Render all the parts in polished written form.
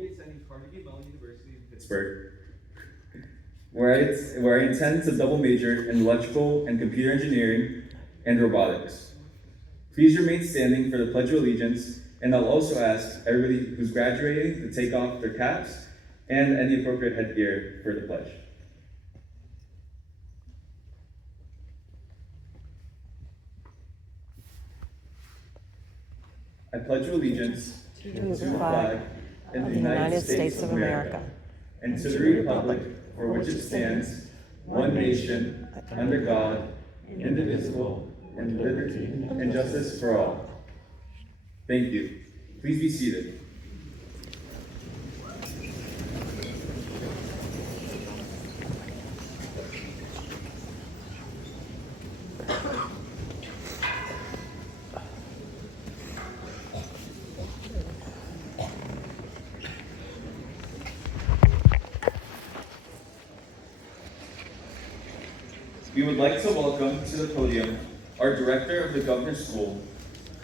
be attending Carnegie Mellon University in Pittsburgh, where I intend to double major in electrical and computer engineering and robotics. Please remain standing for the Pledge of Allegiance, and I'll also ask everybody who's graduating to take off their caps and any appropriate headgear for the pledge. I pledge allegiance to the flag of the United States of America and to the republic for which it stands, one nation, under God, indivisible, and liberty and justice for all. Thank you. Please be seated. We would like to welcome to the podium our Director of the Governor's School,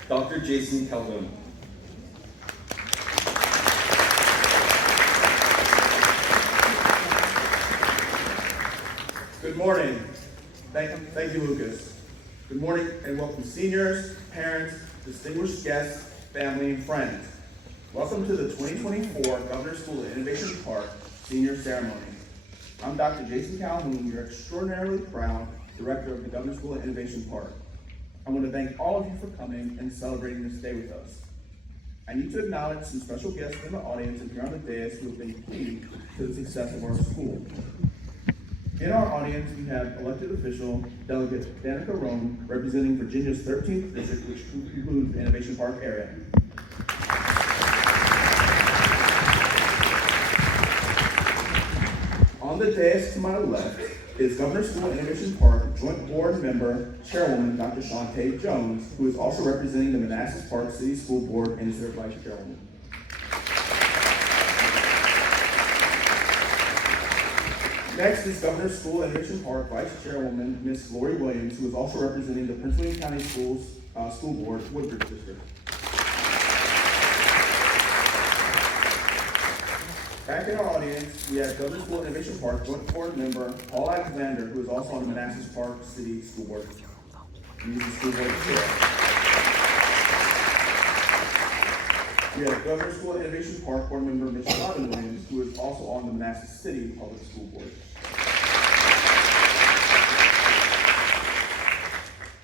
Dr. Jason Calhoun. Good morning. Thank you, Lucas. Good morning and welcome seniors, parents, distinguished guests, family, and friends. Welcome to the 2024 Governor's School at Innovation Park Senior Ceremony. I'm Dr. Jason Calhoun, your extraordinarily proud Director of the Governor's School at Innovation Park. I want to thank all of you for coming and celebrating this day with us. I need to acknowledge some special guests in the audience and here on the dais who have been key to the success of our school. In our audience, we have elected official Delegate Danica Roan, representing Virginia's 13th district, which includes the Innovation Park area. On the dais to my left is Governor's School at Innovation Park Joint Board Member, Chairwoman Dr. Shantae Jones, who is also representing the Manassas Park City School Board and is their Vice Chairwoman. Next is Governor's School at Innovation Park Vice Chairwoman Ms. Lori Williams, who is also representing the Prince William County Schools School Board, Woodbridge District. Back in our audience, we have Governor's School at Innovation Park Joint Board Member Paul Alexander, who is also on the Manassas Park City School Board. He's the school board chair. We have Governor's School at Innovation Park Board Member Ms. Robin Williams, who is also on the Manassas City Public School Board.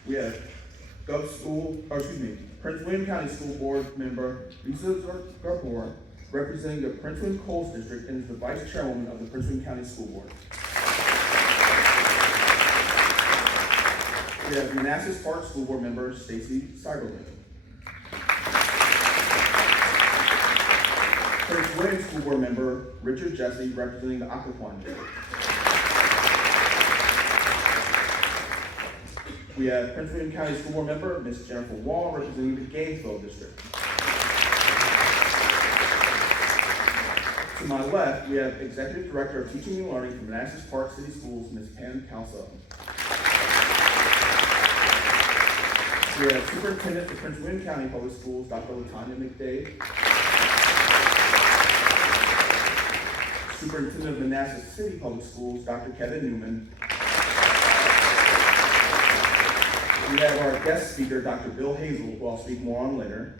We have Prince William County School Board Member Lisa Garpor, representing the Prince William Coles District and is the Vice Chairwoman of the Prince William County School Board. We have Manassas Park School Board Member Stacy Seiberlin. Prince William School Board Member Richard Jesse, representing the Occoquan District. We have Prince William County School Board Member Ms. Jennifer Wall, representing the Gainesville District. To my left, we have Executive Director of Teaching and Learning from Manassas Park City Schools, Ms. Pam Calso. We have Superintendent of Prince William County Public Schools, Dr. Latanya McDade. Superintendent of Manassas City Public Schools, Dr. Kevin Newman. We have our guest speaker, Dr. Bill Hazel, who I'll speak more on later.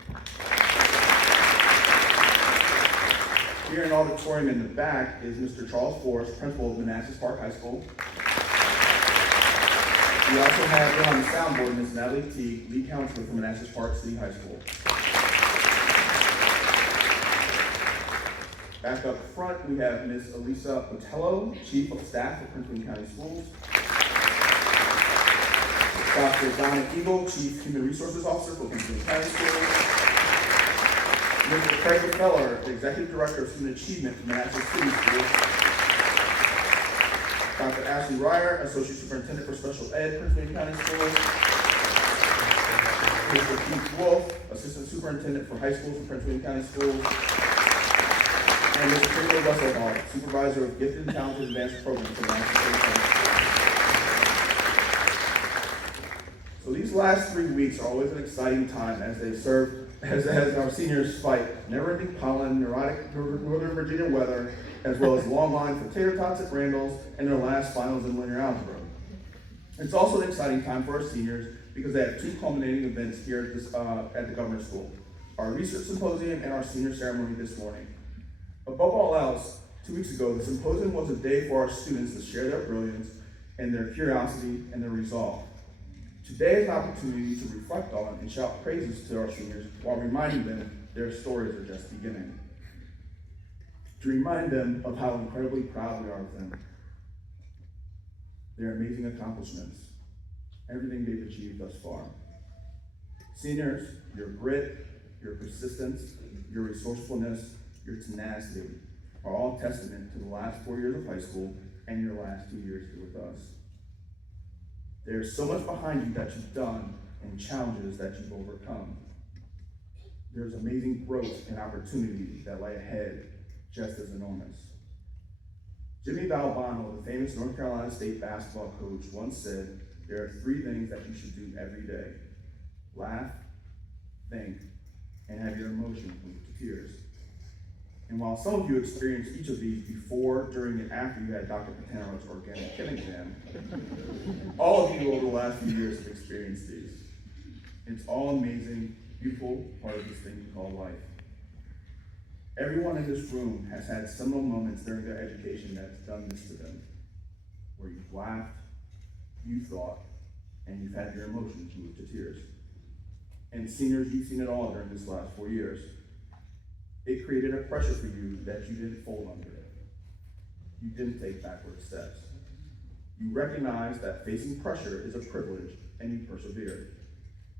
Here in the auditorium in the back is Mr. Charles Forrest, principal of Manassas Park High School. We also have here on the soundboard Ms. Natalie Teague, lead counselor for Manassas Park City High School. Back up front, we have Ms. Elisa Botello, Chief of Staff at Prince William County Schools. Dr. Donna Eagle, Chief Human Resources Officer for Prince William County Schools. Mr. Craig Feller, Executive Director of Student Achievement for Manassas City Schools. Dr. Ashley Ryer, Associate Superintendent for Special Ed, Prince William County Schools. Mr. Keith Wolf, Assistant Superintendent for High Schools for Prince William County Schools. And Mr. Trevor Russell, Supervisor of Gifted and Talented Advanced Programs for Manassas City Schools. So these last 3 weeks are always an exciting time as our seniors fight never-ending pollen, neurotic Northern Virginia weather, as well as long line for tater tots at Randall's and their last finals in linear algebra. It's also an exciting time for our seniors because they have 2 culminating events here at the Governor's School: our research symposium and our senior ceremony this morning. Above all else, 2 weeks ago, the symposium was a day for our students to share their brilliance and their curiosity and their resolve. Today is an opportunity to reflect on and shout praises to our seniors while reminding them their stories are just beginning. To remind them of how incredibly proud we are of them, their amazing accomplishments, everything they've achieved thus far. Seniors, your grit, your persistence, your resourcefulness, your tenacity are all testament to the last 4 years of high school and your last 2 years here with us. There's so much behind you that you've done and challenges that you've overcome. There's amazing growth and opportunity that lie ahead, just as enormous. Jimmy Valvano, the famous North Carolina State basketball coach, once said, "There are 3 things that you should do every day: laugh, think, and have your emotions move to tears." And while some of you experienced each of these before, during, and after you had Dr. Patanowic's organic chem exam, all of you over the last few years have experienced these. It's all amazing, beautiful part of this thing we call life. Everyone in this room has had seminal moments during their education that's done this to them, where you've laughed, you've thought, and you've had your emotions move to tears. And seniors, you've seen it all during this last 4 years. It created a pressure for you that you didn't fold under it. You didn't take backward steps. You recognized that facing pressure is a privilege, and you persevered.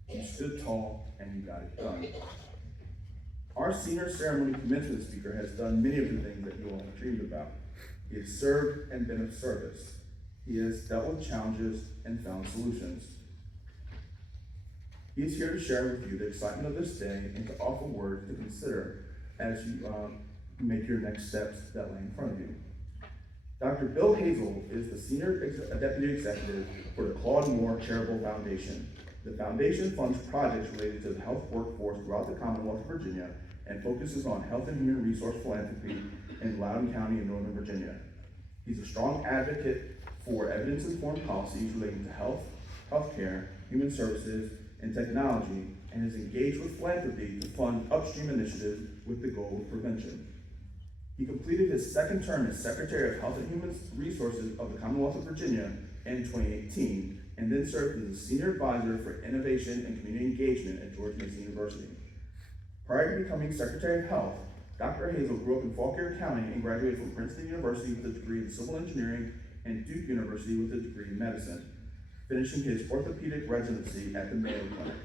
You stood tall, and you got it done. Our senior ceremony commencement speaker has done many of the things that you all have dreamed about. He has served and been of service. He has dealt with challenges and found solutions. He is here to share with you the excitement of this day and to offer words to consider as you make your next steps that lay in front of you. Dr. Bill Hazel is the Senior Deputy Executive for the Claude Moore Charitable Foundation. The foundation funds projects related to the health workforce throughout the Commonwealth of Virginia and focuses on health and human resource philanthropy in Loudoun County in Northern Virginia. He's a strong advocate for evidence-informed policies relating to health, healthcare, human services, and technology, and is engaged with philanthropy to fund upstream initiatives with the goal of prevention. He completed his 2nd term as Secretary of Health and Human Resources of the Commonwealth of Virginia in 2018, and then served as a Senior Advisor for Innovation and Community Engagement at George Mason University. Prior to becoming Secretary of Health, Dr. Hazel grew up in Fauquier County and graduated from Princeton University with a degree in Civil Engineering and Duke University with a degree in Medicine, finishing his orthopedic residency at the Mayo Clinic.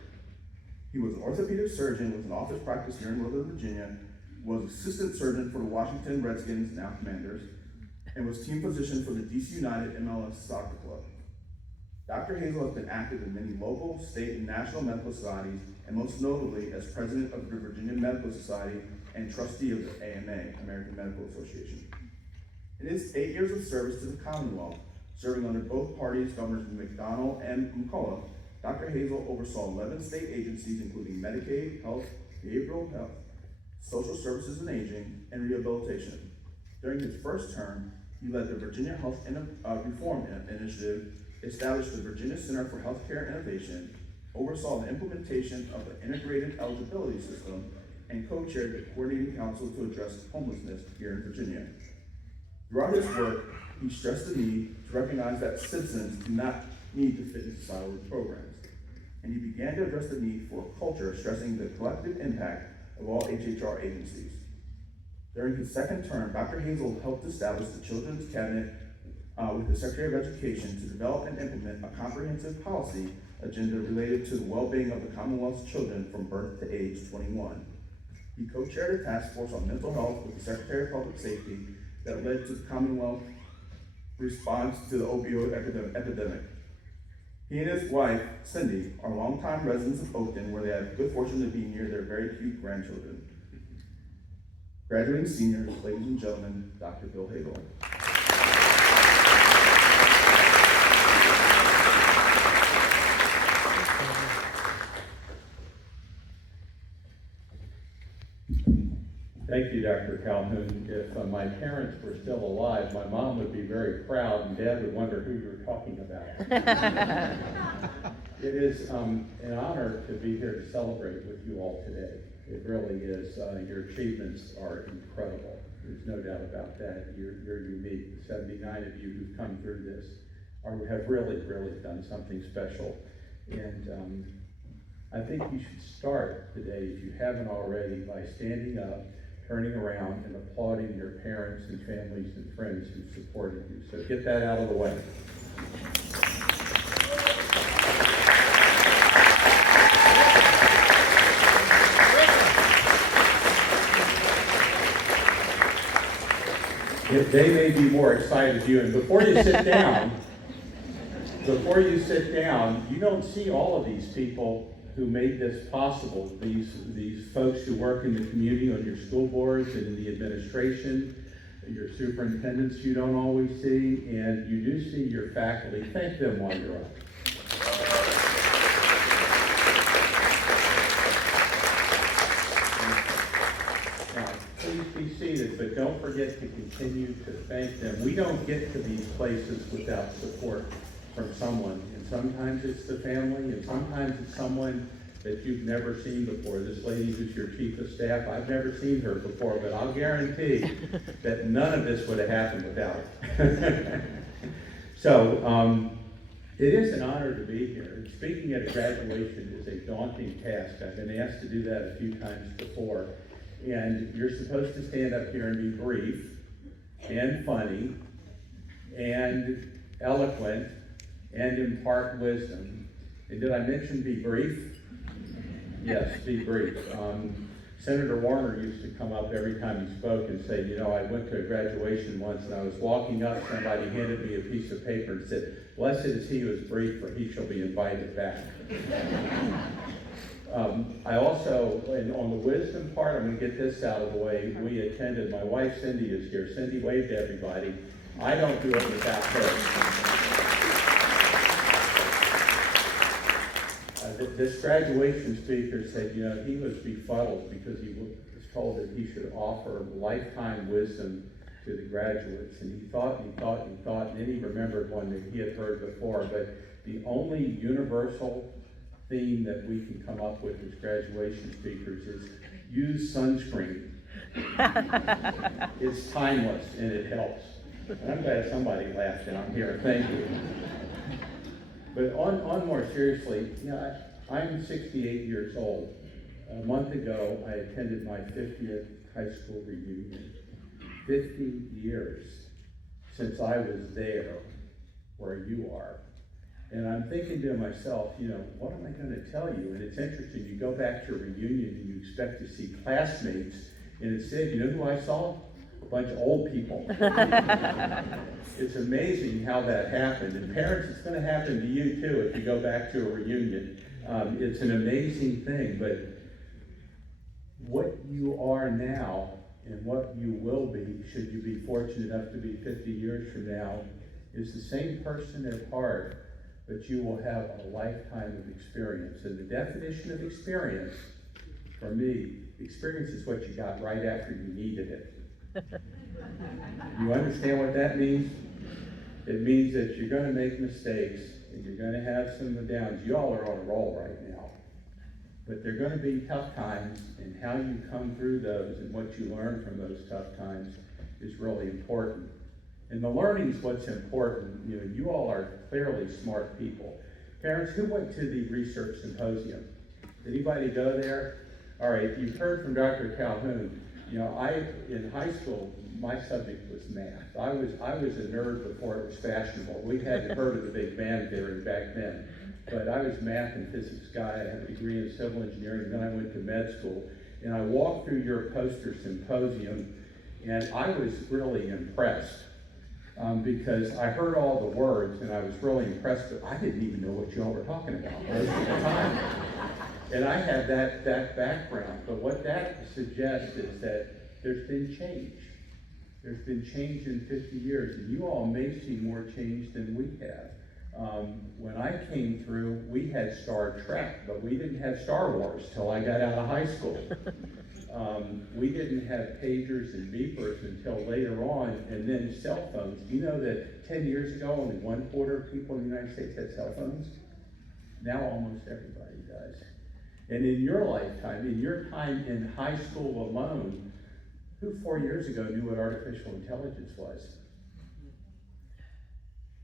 He was an orthopedic surgeon with an office practice here in Northern Virginia, was assistant surgeon for the Washington Redskins, now Commanders, and was team physician for the DC United MLS Soccer Club. Dr. Hazel has been active in many local, state, and national medical societies, and most notably as president of the Virginia Medical Society and trustee of the AMA, American Medical Association. In his 8 years of service to the Commonwealth, serving under both parties, Governors McDonnell and McCullough, Dr. Hazel oversaw 11 state agencies, including Medicaid, health, behavioral health, social services and aging, and rehabilitation. During his first term, he led the Virginia Health Reform Initiative, established the Virginia Center for Healthcare Innovation, oversaw the implementation of the Integrated Eligibility System, and co-chaired the Coordinating Council to address homelessness here in Virginia. Throughout his work, he stressed the need to recognize that citizens do not need to fit into siloed programs, and he began to address the need for a culture stressing the collective impact of all HHR agencies. During his 2nd term, Dr. Hazel helped establish the Children's Cabinet with the Secretary of Education to develop and implement a comprehensive policy agenda related to the well-being of the Commonwealth's children from birth to age 21. He co-chaired a task force on mental health with the Secretary of Public Safety that led to the Commonwealth response to the opioid epidemic. He and his wife, Cindy, are longtime residents of Oakton, where they have the good fortune to be near their very cute grandchildren. Graduating seniors, ladies and gentlemen, Dr. Bill Hazel. Thank you, Dr. Calhoun. If my parents were still alive, my mom would be very proud and Dad would wonder who you were talking about. It is an honor to be here to celebrate with you all today. It really is. Your achievements are incredible. There's no doubt about that. You're unique. The 79 of you who've come through this have really done something special. And I think you should start today, if you haven't already, by standing up, turning around, and applauding your parents and families and friends who supported you. So get that out of the way. They may be more excited than you. And before you sit down, you don't see all of these people who made this possible. These folks who work in the community on your school boards and in the administration, your superintendents you don't always see, and you do see your faculty. Thank them while you're up. Please be seated, but don't forget to continue to thank them. We don't get to these places without support from someone, and sometimes it's the family, and sometimes it's someone that you've never seen before. This lady who's your chief of staff, I've never seen her before, but I'll guarantee that none of this would have happened without her. So, it is an honor to be here. Speaking at a graduation is a daunting task. I've been asked to do that a few times before. And you're supposed to stand up here and be brief and funny and eloquent and impart wisdom. And did I mention be brief? Yes, be brief. Senator Warner used to come up every time he spoke and say, you know, I went to a graduation once and I was walking up, somebody handed me a piece of paper and said, blessed is he who is brief, for he shall be invited back. I also, and on the wisdom part, I'm going to get this out of the way. We attended, my wife Cindy is here. Cindy, wave to everybody. I don't do it without her. This graduation speaker said, you know, he was befuddled because he was told that he should offer lifetime wisdom to the graduates. And he thought, and then he remembered one that he had heard before. But the only universal theme that we can come up with as graduation speakers is use sunscreen. It's timeless and it helps. And I'm glad somebody laughed and I'm here. Thank you. But on more seriously, you know, I'm 68 years old. A month ago, I attended my 50th high school reunion. 50 years since I was there where you are. And I'm thinking to myself, you know, what am I going to tell you? And it's interesting, you go back to a reunion and you expect to see classmates, and instead, you know who I saw? A bunch of old people. It's amazing how that happened. And parents, it's going to happen to you too if you go back to a reunion. It's an amazing thing, but what you are now and what you will be, should you be fortunate enough to be 50 years from now, is the same person at heart, but you will have a lifetime of experience. And the definition of experience, for me, experience is what you got right after you needed it. You understand what that means? It means that you're going to make mistakes and you're going to have some downs. You all are on a roll right now. But they're going to be tough times, and how you come through those and what you learn from those tough times is really important. And the learning is what's important. You know, you all are clearly smart people. Parents, who went to the research symposium? Did anybody go there? All right, you've heard from Dr. Calhoun. You know, in high school, my subject was math. I was a nerd before it was fashionable. We hadn't heard of the Big Bang Theory back then. But I was a math and physics guy. I had a degree in civil engineering, and then I went to med school. And I walked through your poster symposium, and I was really impressed. Because I heard all the words and I was really impressed, but I didn't even know what y'all were talking about most of the time. And I had that background, but what that suggests is that there's been change. There's been change in 50 years, and you all may see more change than we have. When I came through, we had Star Trek, but we didn't have Star Wars till I got out of high school. we didn't have pagers and beepers until later on, and then cell phones. You know that 10 years ago, only 1/4 of people in the United States had cell phones? Now almost everybody does. And in your lifetime, in your time in high school alone, who 4 years ago knew what artificial intelligence was?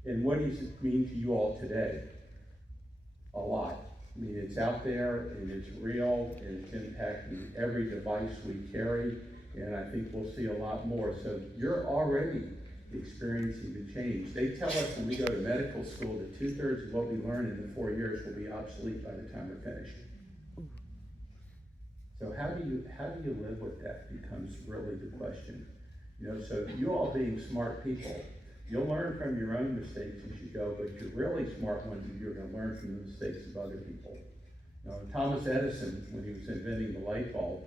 And what does it mean to you all today? A lot. I mean, it's out there, and it's real, and it's impacting every device we carry, and I think we'll see a lot more. So you're already experiencing the change. They tell us when we go to medical school that 2/3 of what we learn in the 4 years will be obsolete by the time we're finished. So how do you live with that becomes really the question. You know, so you all being smart people, you'll learn from your own mistakes as you go, but your really smart ones, you're going to learn from the mistakes of other people. You know, Thomas Edison, when he was inventing the light bulb,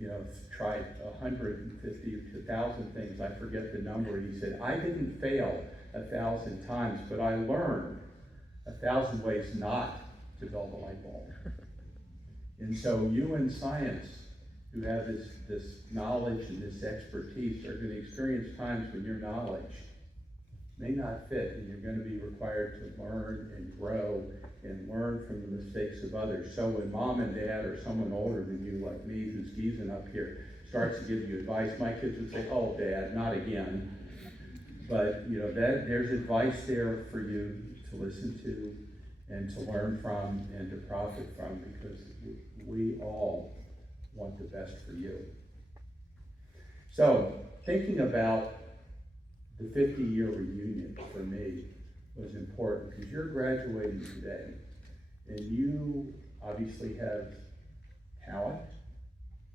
you know, tried 150 to 1,000 things. I forget the number. And he said, I didn't fail 1,000 times, but I learned 1,000 ways not to build a light bulb. And so you in science, who have this knowledge and this expertise, are going to experience times when your knowledge may not fit, and you're going to be required to learn and grow and learn from the mistakes of others. So when mom and dad or someone older than you, like me, who's geezing up here, starts to give you advice, my kids would say, oh, Dad, not again. But, you know, there's advice there for you to listen to and to learn from and to profit from, because we all want the best for you. So, thinking about the 50-year reunion for me was important, because you're graduating today, and you obviously have talent,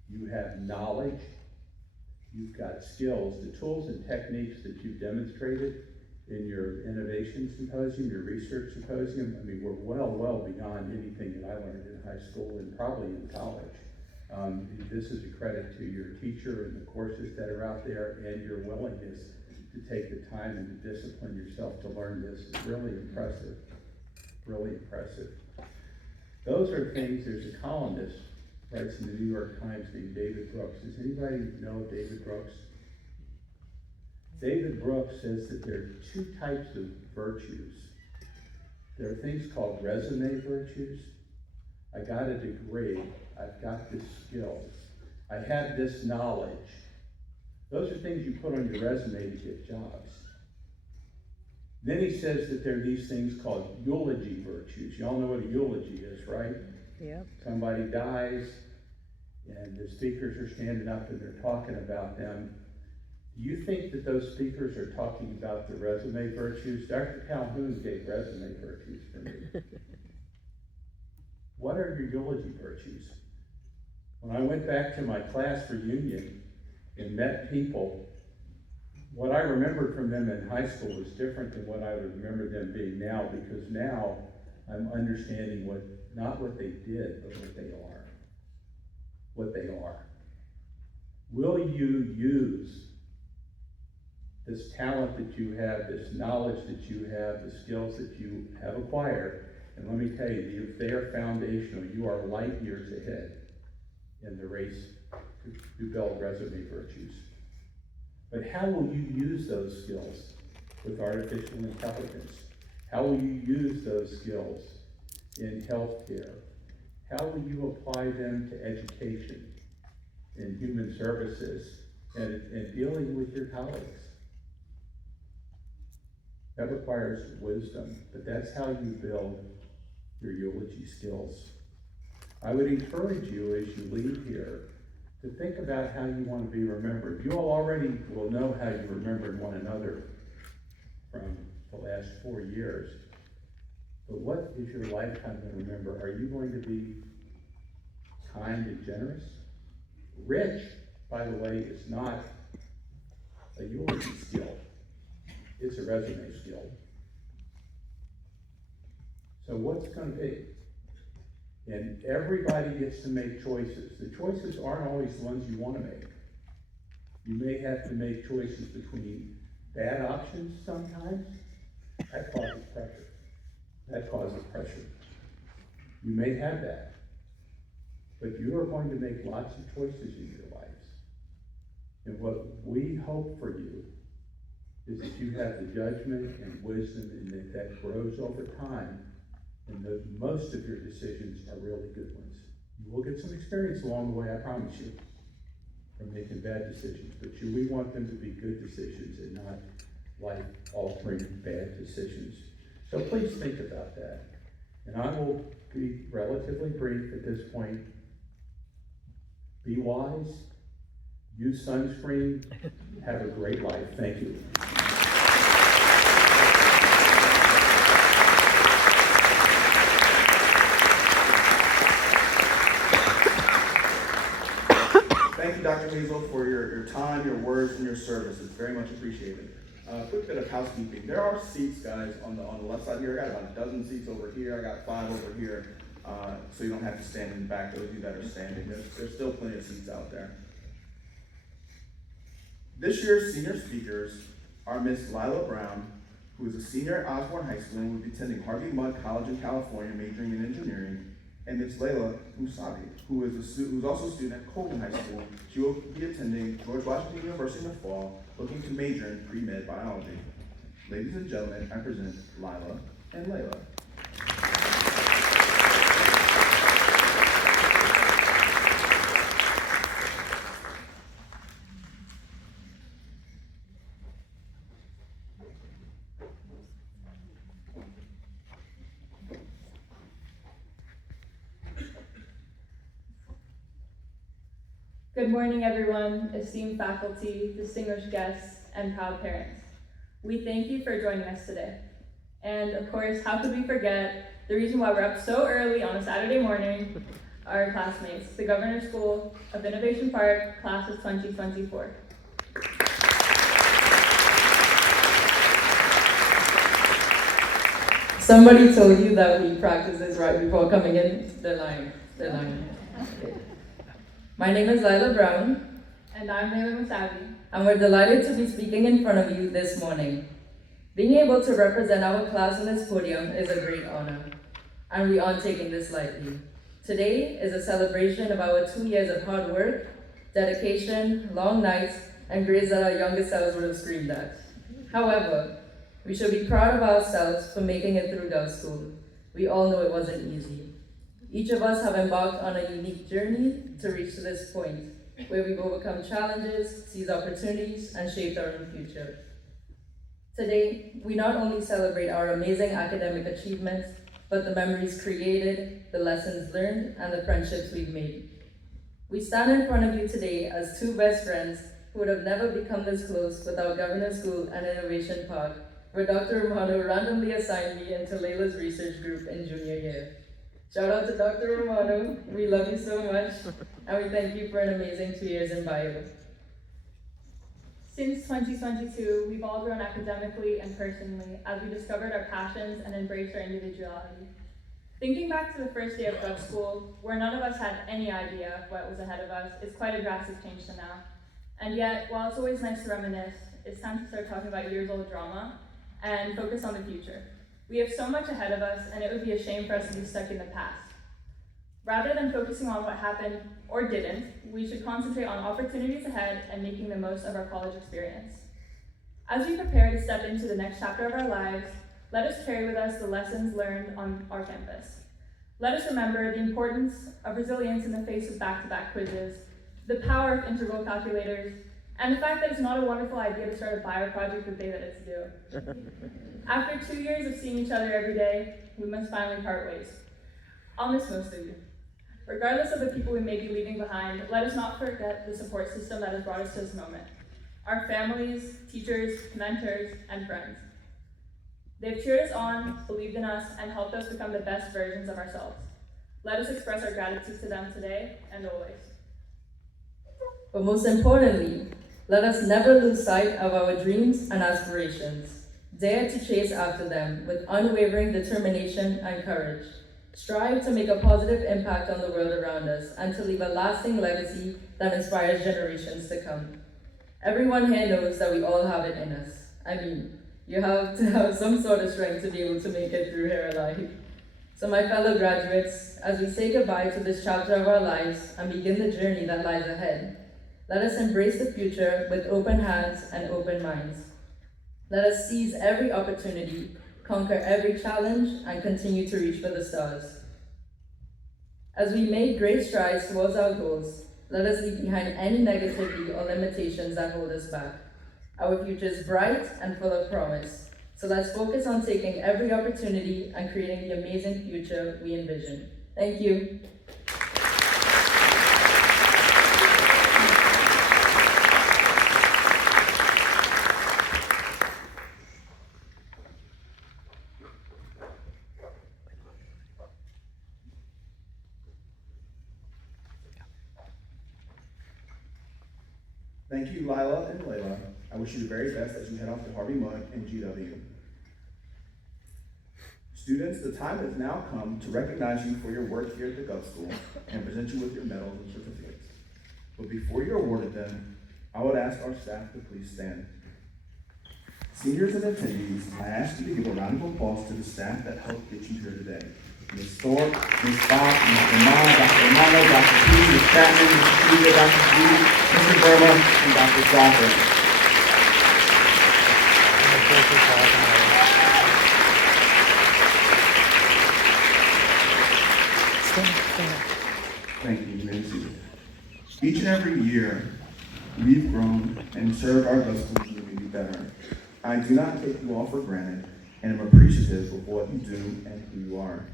you have knowledge, you've got skills, the tools and techniques that you've demonstrated in your innovation symposium, your research symposium. I mean, we're well beyond anything that I learned in high school and probably in college. This is a credit to your teacher and the courses that are out there, and your willingness to take the time and to discipline yourself to learn this is really impressive, really impressive. Those are things. There's a columnist writes in the New York Times named David Brooks. Does anybody know David Brooks? David Brooks says that there are two types of virtues. There are things called resume virtues. I got a degree, I've got this skills, I have this knowledge. Those are things you put on your resume to get jobs. Then he says that there are these things called eulogy virtues. You all know what a eulogy is, right? Yep. Somebody dies, and the speakers are standing up and they're talking about them. Do you think that those speakers are talking about the resume virtues? Dr. Calhoun gave resume virtues for me. What are your eulogy virtues? When I went back to my class reunion and met people, what I remembered from them in high school was different than what I would remember them being now, because now I'm understanding not what they did, but what they are. What they are. Will you use this talent that you have, this knowledge that you have, the skills that you have acquired? And let me tell you, if they are foundational, you are light years ahead in the race to build resume virtues. But how will you use those skills with artificial intelligence? How will you use those skills in healthcare? How will you apply them to education, in human services, and dealing with your colleagues? That requires wisdom, but that's how you build your eulogy skills. I would encourage you as you leave here to think about how you want to be remembered. You all already will know how you remembered one another from the last 4 years. But what is your lifetime going to remember? Are you going to be kind and generous? Rich, by the way, is not a eulogy skill. It's a resume skill. So what's it going to be? And everybody gets to make choices. The choices aren't always the ones you want to make. You may have to make choices between bad options sometimes. That causes pressure. You may have that. but you are going to make lots of choices in your lives. And what we hope for you is that you have the judgment and wisdom and that grows over time, and that most of your decisions are really good ones. You will get some experience along the way, I promise you, from making bad decisions, but we want them to be good decisions and not life-altering bad decisions. So please think about that. And I will be relatively brief at this point. Be wise, use sunscreen, have a great life. Thank you. Thank you, Dr. Hazel, for your time, your words, and your service. It's very much appreciated. Quick bit of housekeeping. There are seats, guys, on the left side here. I got about a dozen seats over here. I got 5 over here, so you don't have to stand in the back. Those of you that are standing, there's still plenty of seats out there. This year's senior speakers are Miss Lila Brown, who is a senior at Osborne High School and will be attending Harvey Mudd College in California, majoring in engineering, and Miss Layla Musabi, who's also a student at Colgan High School. She will be attending George Washington University in the fall, looking to major in pre-med biology. Ladies and gentlemen, I present Lila and Layla. Good morning, everyone, esteemed faculty, distinguished guests, and proud parents. We thank you for joining us today. And of course, how could we forget the reason why we're up so early on a Saturday morning, our classmates, the Governor's School of Innovation Park, class of 2024. Somebody told you that we practice this right before coming in? The line. Okay. My name is Lila Brown. And I'm Layla Musabi. And we're delighted to be speaking in front of you this morning. Being able to represent our class on this podium is a great honor, and we aren't taking this lightly. Today is a celebration of our 2 years of hard work, dedication, long nights, and grades that our youngest selves would have screamed at. However, we should be proud of ourselves for making it through Dove School. We all know it wasn't easy. Each of us have embarked on a unique journey to reach to this point, where we've overcome challenges, seized opportunities, and shaped our own future. Today, we not only celebrate our amazing academic achievements, but the memories created, the lessons learned, and the friendships we've made. We stand in front of you today as 2 best friends who would have never become this close without Governor's School and Innovation Park, where Dr. Romano randomly assigned me into Layla's research group in junior year. Shout out to Dr. Romano, we love you so much, and we thank you for an amazing 2 years in bio. Since 2022, we've all grown academically and personally as we discovered our passions and embraced our individuality. Thinking back to the first day of Dove School, where none of us had any idea what was ahead of us, is quite a drastic change to now. And yet, while it's always nice to reminisce, it's time to start talking about years-old drama and focus on the future. We have so much ahead of us, and it would be a shame for us to be stuck in the past. Rather than focusing on what happened or didn't, we should concentrate on opportunities ahead and making the most of our college experience. As we prepare to step into the next chapter of our lives, let us carry with us the lessons learned on our campus. Let us remember the importance of resilience in the face of back-to-back quizzes, the power of integral calculators, and the fact that it's not a wonderful idea to start a bio project the day that it's due. After 2 years of seeing each other every day, we must finally part ways. I'll miss most of you. Regardless of the people we may be leaving behind, let us not forget the support system that has brought us to this moment. Our families, teachers, mentors, and friends. They've cheered us on, believed in us, and helped us become the best versions of ourselves. Let us express our gratitude to them today and always. But most importantly, let us never lose sight of our dreams and aspirations. Dare to chase after them with unwavering determination and courage. Strive to make a positive impact on the world around us and to leave a lasting legacy that inspires generations to come. Everyone here knows that we all have it in us. I mean, you have to have some sort of strength to be able to make it through here alive. So my fellow graduates, as we say goodbye to this chapter of our lives and begin the journey that lies ahead, let us embrace the future with open hands and open minds. Let us seize every opportunity, conquer every challenge, and continue to reach for the stars. As we make great strides towards our goals, let us leave behind any negativity or limitations that hold us back. Our future is bright and full of promise, so let's focus on taking every opportunity and creating the amazing future we envision. Thank you. Thank you, Lila and Layla. I wish you the very best as you head off to Harvey Mudd and GW. Students, the time has now come to recognize you for your work here at the Gov School and present you with your medals and certificates. But before you're awarded them, I would ask our staff to please stand. Seniors and attendees, I ask you to give a round of applause to the staff that helped get you here today. Ms. Thorpe, Ms. Fox, Mr. Ma, Dr. Romano, Dr. P, Ms. Chapman, Ms. Julia, Dr. G, Mr. Burma, and Dr. Crawford. Thank you, Nancy. Each and every year, we've grown and served our Gov School community better. I do not take you all for granted and am appreciative of what you do and who you are.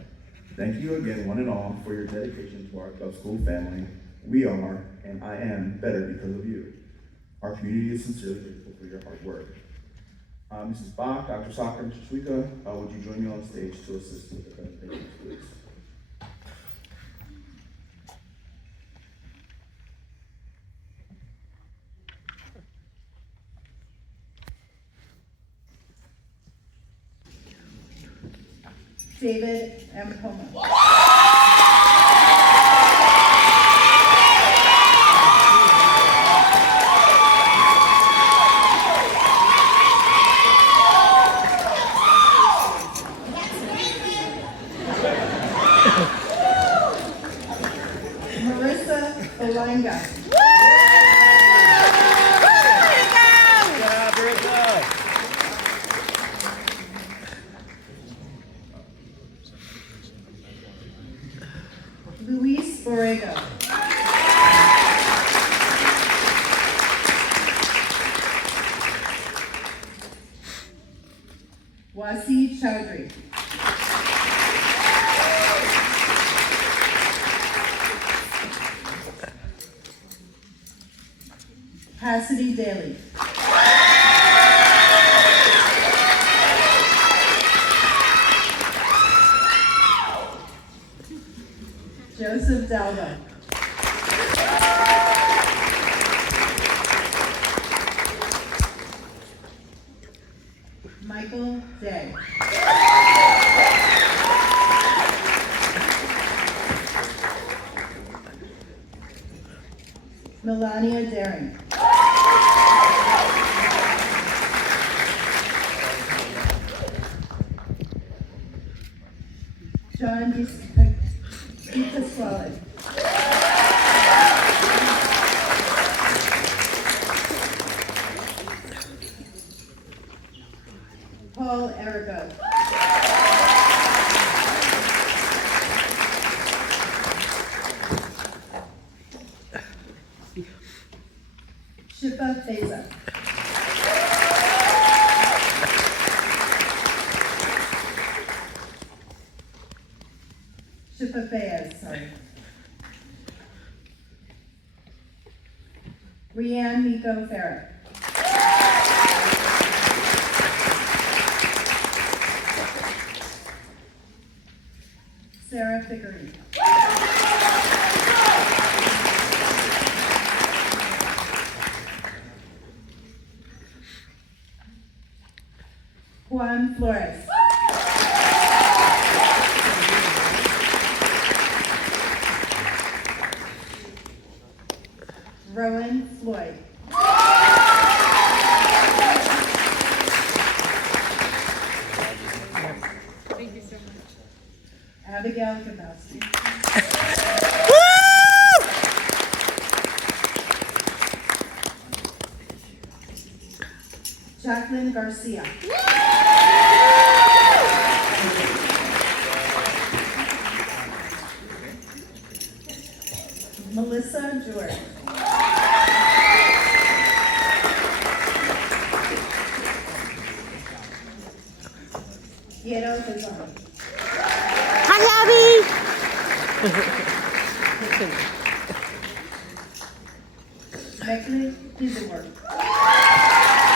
Thank you again, one and all, for your dedication to our Gov School family. We are, and I am, better because of you. Our community is sincerely grateful for your hard work. Mrs. Bach, Dr. Soccer, Mr. Suika, would you join me on stage to assist with the presentation, please? David Amakoma. Marissa Olanga. Luis Borrego. Wasi Chowdhury. Cassidy Daly. Joseph Dalba. Michael Day. Melania Daring. John DePasquale. Paul Arago. Shifa Feza. Shifa Fayez, sorry. Rianne Miko Farah. Sarah Pickering. Juan Flores. Rowan Floyd. Gail Grabowski. Jacqueline Garcia. Melissa George. Piero Gonzalez. Hi, Abby. Beckley Hazelworth.